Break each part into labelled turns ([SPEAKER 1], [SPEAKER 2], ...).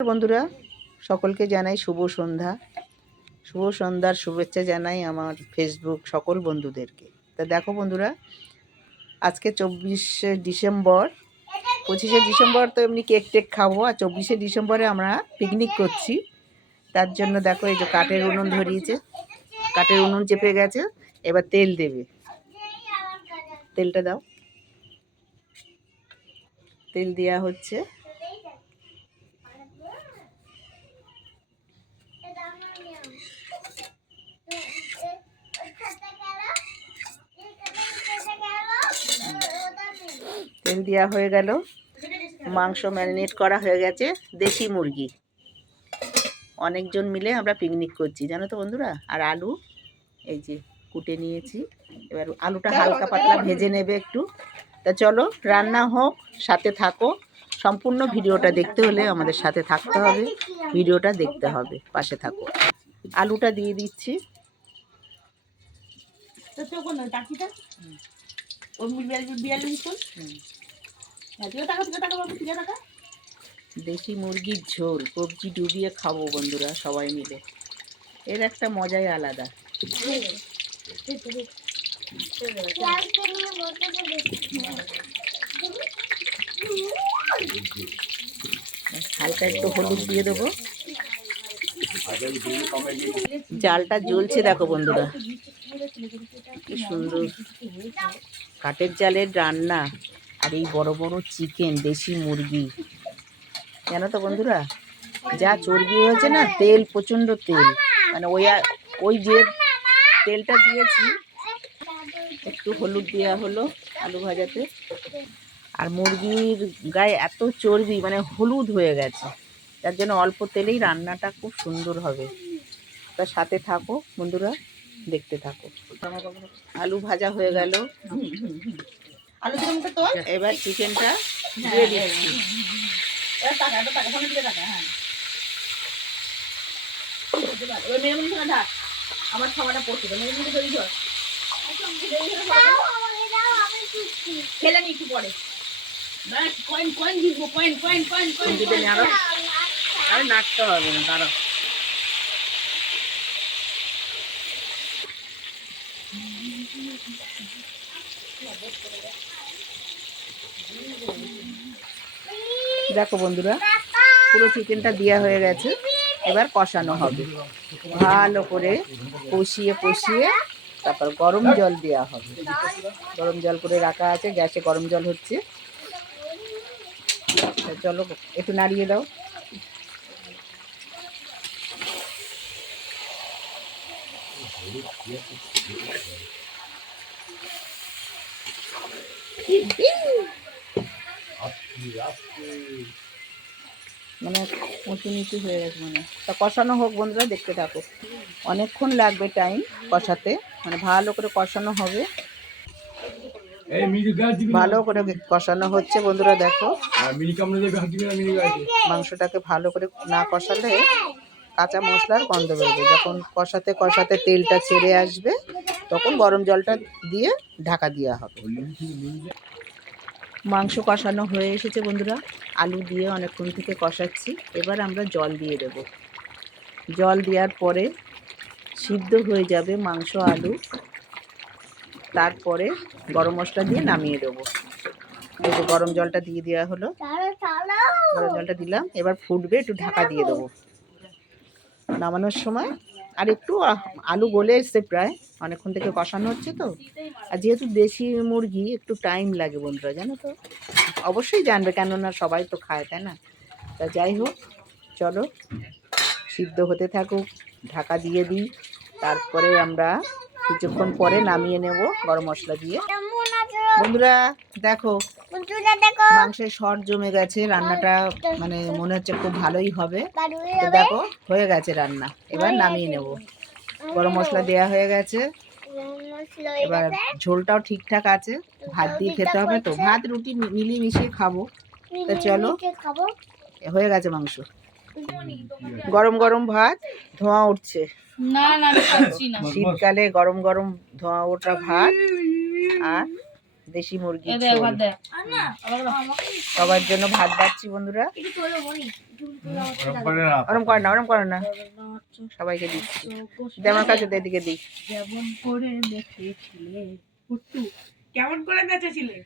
[SPEAKER 1] বন্ধুরা, সকলকে জানাই শুভ সন্ধ্যা। শুভ সন্ধ্যার শুভেচ্ছা জানাই আমার ফেসবুক সকল বন্ধুদেরকে। তা দেখো বন্ধুরা, আজকে চব্বিশে ডিসেম্বর, পঁচিশে ডিসেম্বর তো এমনি কেক টেক খাব, আর চব্বিশে ডিসেম্বরে আমরা পিকনিক করছি। তার জন্য দেখো এই যে কাঠের উনুন ধরিয়েছে, কাঠের উনুন চেপে গেছে, এবার তেল দেবে। তেলটা দাও। তেল দেওয়া হচ্ছে। তেল দেওয়া হয়ে গেল। মাংস ম্যারিনেট করা হয়ে গেছে দেশি মুরগি। অনেকজন মিলে আমরা পিকনিক করছি জানো তো বন্ধুরা? আর আলু এই যে কুটে নিয়েছি। এবার আলুটা হালকা পাতলা ভেজে নেবে একটু। তা চলো রান্না হোক সাথে থাকো। সম্পূর্ণ ভিডিওটা দেখতে হলে আমাদের সাথে থাকতে হবে। ভিডিওটা দেখতে হবে পাশে থাকো। আলুটা দিয়ে দিচ্ছি। দেশি মুরগির ঝোল, কবজি ডুবিয়ে খাব বন্ধুরা সবাই মিলে। এর একটা মজাই আলাদা। হালকা একটু হলুদ দিয়ে দেবো। জালটা জ্বলছে দেখো বন্ধুরা। কি সুন্দর। কাঠের জালের রান্না আর এই বড় বড় চিকেন, দেশি মুরগি। জানো তো বন্ধুরা, যা চর্বি হয়েছে না, তেল, প্রচণ্ড তেল। মানে ওই ওই যে তেলটা দিয়েছি, একটু হলুদ দেওয়া হলো আলু ভাজাতে। আর মুরগির গায়ে এত চর্বি মানে হলুদ হয়ে গেছে। তার জন্য অল্প তেলেই রান্নাটা খুব সুন্দর হবে। তার সাথে থাকো বন্ধুরা। দেখতে থাকো। আলু ভাজা হয়ে গেল।
[SPEAKER 2] আলু তো
[SPEAKER 1] এবার চিকেনটা দিয়ে দিচ্ছি।
[SPEAKER 2] এবার টাকা এবার টাকা ফোনে দিয়ে টাকা হ্যাঁ। ঢাক। আমার খাওয়াটা পড়ছে তো মেয়ের মধ্যে ধরি। ধর খেলে নি একটু পরে। কয়েন কয়েন জিতবো কয়েন কয়েন কয়েন কয়েন
[SPEAKER 1] আরে? নাড়তে হবে না দাঁড়াও। দেখো বন্ধুরা, পুরো চিকেনটা দেওয়া হয়ে গেছে, এবার কষানো হবে। ভালো করে কষিয়ে কষিয়ে তারপর গরম জল দেওয়া হবে। গরম জল করে রাখা আছে, গ্যাসে গরম জল হচ্ছে। চলো, একটু নাড়িয়ে দাও। মানে উঁচু নিচু হয়ে গেছে মানে তা কষানো হোক বন্ধুরা দেখতে থাকো। অনেকক্ষণ লাগবে টাইম কষাতে। মানে ভালো করে কষানো হবে। ভালো করে কষানো হচ্ছে বন্ধুরা দেখো।
[SPEAKER 3] গাছ
[SPEAKER 1] মাংসটাকে ভালো করে না কষালে কাঁচা মশলার গন্ধ বেরোবে। যখন কষাতে কষাতে তেলটা ছেড়ে আসবে তখন গরম জলটা দিয়ে ঢাকা দেওয়া হবে। মাংস কষানো হয়ে এসেছে বন্ধুরা। আলু দিয়ে অনেকক্ষণ থেকে কষাচ্ছি। এবার আমরা জল দিয়ে দেব। জল দেওয়ার পরে সিদ্ধ হয়ে যাবে মাংস, আলু। তারপরে গরম মশলা দিয়ে নামিয়ে দেবো। এই যে গরম জলটা দিয়ে দেওয়া হলো। গরম জলটা দিলাম। এবার ফুটবে একটু ঢাকা দিয়ে দেবো। নামানোর সময় আর একটু আলু গলে এসছে প্রায় অনেকক্ষণ থেকে কষানো হচ্ছে তো। আর যেহেতু দেশি মুরগি একটু টাইম লাগে বন্ধুরা জানো তো? অবশ্যই জানবে কেননা সবাই তো খায় তাই না? তা যাই হোক চলো সিদ্ধ হতে থাকুক ঢাকা দিয়ে দিই। তারপরে আমরা কিছুক্ষণ পরে নামিয়ে নেব গরম মশলা দিয়ে। বন্ধুরা দেখো মাংসের সর জমে গেছে রান্নাটা মানে মনে হচ্ছে খুব ভালোই হবে। দেখো হয়ে গেছে রান্না। এবার নামিয়ে নেব। গরম মশলা দেওয়া হয়ে গেছে। এবার ঝোলটাও ঠিকঠাক আছে। ভাত দিয়ে খেতে হবে তো। ভাত রুটি মিলিয়ে মিশিয়ে খাব। তা চলো।
[SPEAKER 4] খাব।
[SPEAKER 1] হয়ে গেছে মাংস। গরম গরম ভাত ধোঁয়া উঠছে।
[SPEAKER 2] না না আমি খাচ্ছি না।
[SPEAKER 1] শীতকালে গরম গরম ধোঁয়া ওঠা ভাত। আর দেশি মুরগি সবার জন্য ভাত বাড়ছি বন্ধুরা। ওরম করে না। ওরম করে না সবাইকে দিচ্ছি। আমার কাছে দে এদিকে দিই।
[SPEAKER 2] যেমন করে কেমন করে নেচেছিলে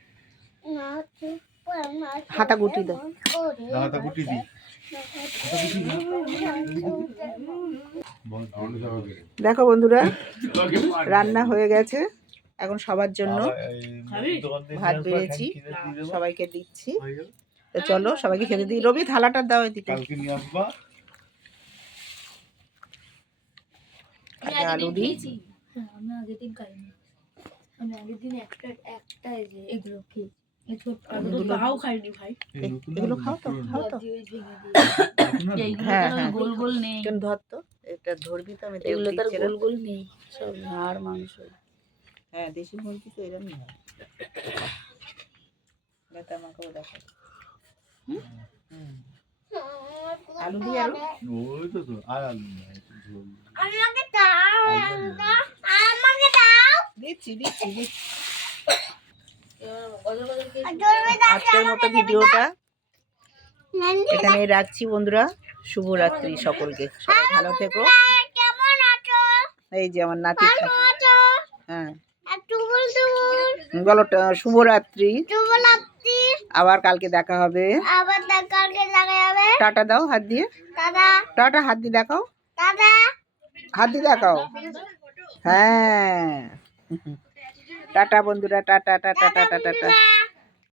[SPEAKER 1] হাতা গুটি দাও
[SPEAKER 3] কুটি দি
[SPEAKER 1] দেখো বন্ধুরা রান্না হয়ে গেছে। এখন সবার জন্য ভাত বেড়েছি সবাইকে দিচ্ছি। তো চলো সবাইকে খেতে দিই। রবি থালাটা দাও এদিকে।
[SPEAKER 3] কালকে নিয়ে আসবা।
[SPEAKER 1] আগে আলু দিই
[SPEAKER 4] হ্যাঁ আমি আগের দিন খাইনি। আমি আগের দিন একটা একটা এগুলো খেয়েছি।
[SPEAKER 1] খাও তো খাও তো। হ্যাঁ, হ্যাঁ।
[SPEAKER 2] গোল গোল নেই।
[SPEAKER 1] ধর তো এটা ধরবি তো আমি
[SPEAKER 4] এগুলো তার গোল গোল নেই। সব হাড় মাংস।
[SPEAKER 1] হ্যাঁ দেশি মুরগি তো এরকমই হয়। দেখো আমাকেও দেখো হুম? হুম। আলু দিয়ে আলু?
[SPEAKER 3] ওই তো তো আর আলু না, একটু ঝোল।
[SPEAKER 1] দিচ্ছি দিচ্ছি দিচ্ছি। আজকের মতো ভিডিওটা এখানে রাখছি বন্ধুরা। শুভরাত্রি সকলকে। সবাই ভালো থেকো। এই যে আমার নাতি হ্যাঁ। বলো টা- শুভরাত্রি। আবার কালকে দেখা হবে।
[SPEAKER 4] আবার কালকে দেখা হবে।
[SPEAKER 1] টাটা দাও হাত দিয়ে।
[SPEAKER 4] দাদা
[SPEAKER 1] টাটা হাত দিয়ে দেখাও। হাত দিয়ে দেখাও। হ্যাঁ। টাটা বন্ধুরা টাটা টাটা টাটা টাটা।